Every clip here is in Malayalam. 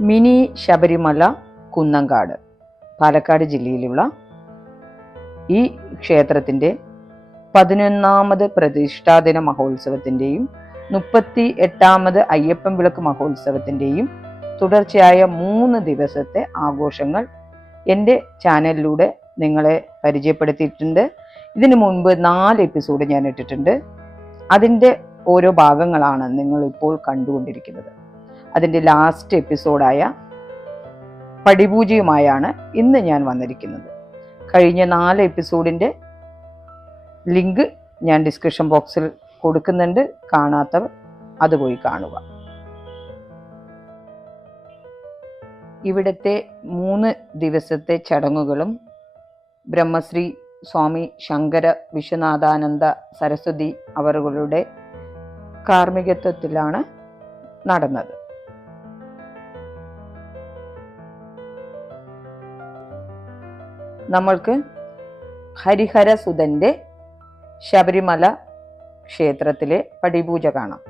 മിനി ശബരിമല കുന്നങ്കാട് പാലക്കാട് ജില്ലയിലുള്ള ഈ ക്ഷേത്രത്തിന്റെ പതിനൊന്നാമത് പ്രതിഷ്ഠാദിന മഹോത്സവത്തിന്റെയും മുപ്പത്തി എട്ടാമത് അയ്യപ്പൻ വിളക്ക് മഹോത്സവത്തിന്റെയും തുടർച്ചയായ മൂന്ന് ദിവസത്തെ ആഘോഷങ്ങൾ എന്റെ ചാനലിലൂടെ നിങ്ങളെ പരിചയപ്പെടുത്തിയിട്ടുണ്ട്. ഇതിനു മുൻപ് നാല് എപ്പിസോഡ് ഞാൻ ഇട്ടിട്ടുണ്ട്. അതിന്റെ ഓരോ ഭാഗങ്ങളാണ് നിങ്ങളിപ്പോൾ കണ്ടുകൊണ്ടിരിക്കുന്നത്. അതിന്റെ ലാസ്റ്റ് എപ്പിസോഡായ പടിപൂജയുമായാണ് ഇന്ന് ഞാൻ വന്നിരിക്കുന്നത്. കഴിഞ്ഞ നാല് എപ്പിസോഡിന്റെ ലിങ്ക് ഞാൻ ഡിസ്ക്രിപ്ഷൻ ബോക്സിൽ കൊടുക്കുന്നുണ്ട്. കാണാത്തവർ അത് പോയി കാണുക. ഇവിടുത്തെ മൂന്ന് ദിവസത്തെ ചടങ്ങുകളും ബ്രഹ്മശ്രീ സ്വാമി ശങ്കര വിശ്വനാഥാനന്ദ സരസ്വതി അവറുകളുടെ കാർമ്മികത്വത്തിലാണ് നടന്നത്. നമ്മൾക്ക് ഹരിഹരസുതന്റെ ശബരിമല ക്ഷേത്രത്തിലെ പടിപൂജ കാണാം.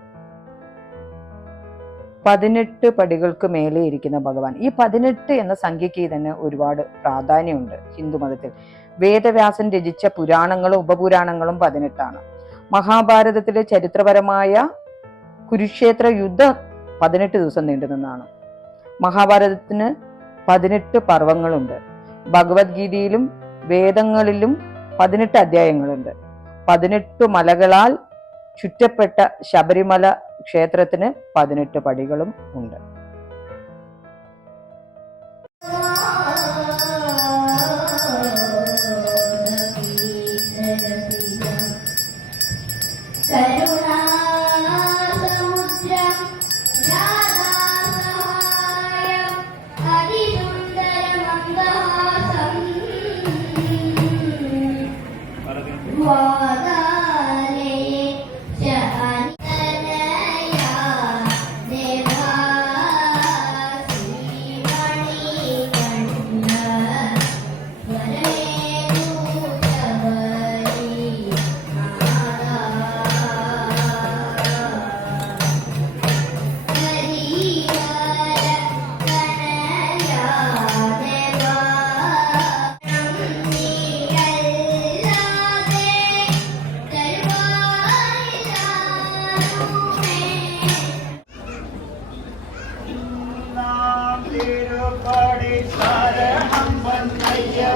പതിനെട്ട് പടികൾക്ക് മേലെ ഇരിക്കുന്ന ഭഗവാൻ. ഈ പതിനെട്ട് എന്ന സംഖ്യയ്ക്ക് തന്നെ ഒരുപാട് പ്രാധാന്യമുണ്ട് ഹിന്ദു മതത്തിൽ. വേദവ്യാസൻ രചിച്ച പുരാണങ്ങളും ഉപപുരാണങ്ങളും പതിനെട്ടാണ്. മഹാഭാരതത്തിലെ ചരിത്രപരമായ കുരുക്ഷേത്ര യുദ്ധം പതിനെട്ട് ദിവസം നീണ്ടു നിന്നാണ് മഹാഭാരതത്തിന് പതിനെട്ട് പർവങ്ങളുണ്ട് ഭഗവത്ഗീതയിലും വേദങ്ങളിലും പതിനെട്ട് അധ്യായങ്ങളുണ്ട്. പതിനെട്ട് മലകളാൽ ചുറ്റപ്പെട്ട ശബരിമല ക്ഷേത്രത്തിന് പതിനെട്ട് പടികളും ഉണ്ട്.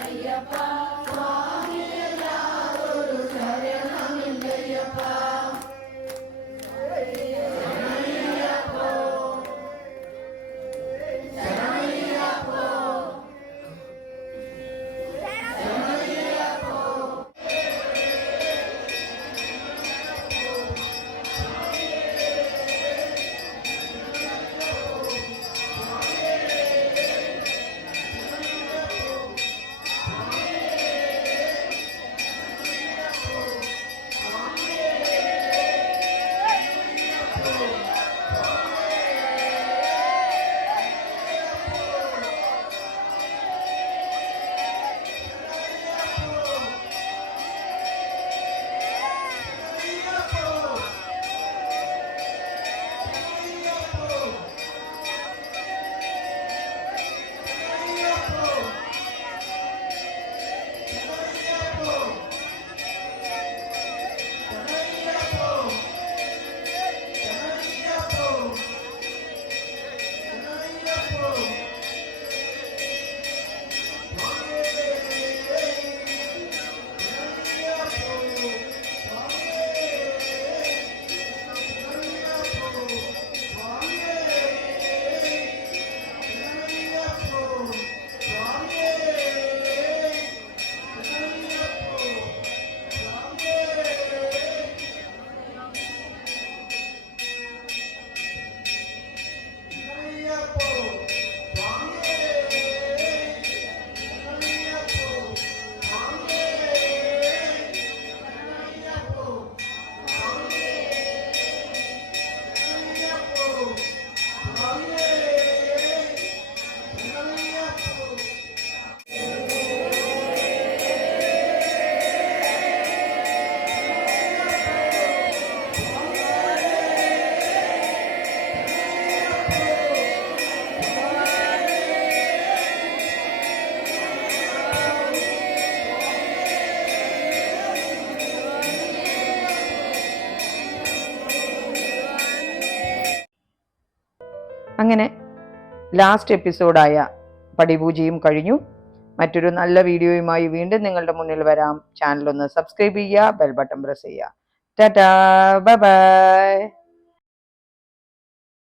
ஐயப்பா അങ്ങനെ ലാസ്റ്റ് എപ്പിസോഡായ പടിപൂജയും കഴിഞ്ഞു. മറ്റൊരു നല്ല വീഡിയോയുമായി വീണ്ടും നിങ്ങളുടെ മുന്നിൽ വരാം. ചാനൽ ഒന്ന് സബ്സ്ക്രൈബ് ചെയ്യുക ബെൽ ബട്ടൺ പ്രസ് ചെയ്യുക. Tata bye bye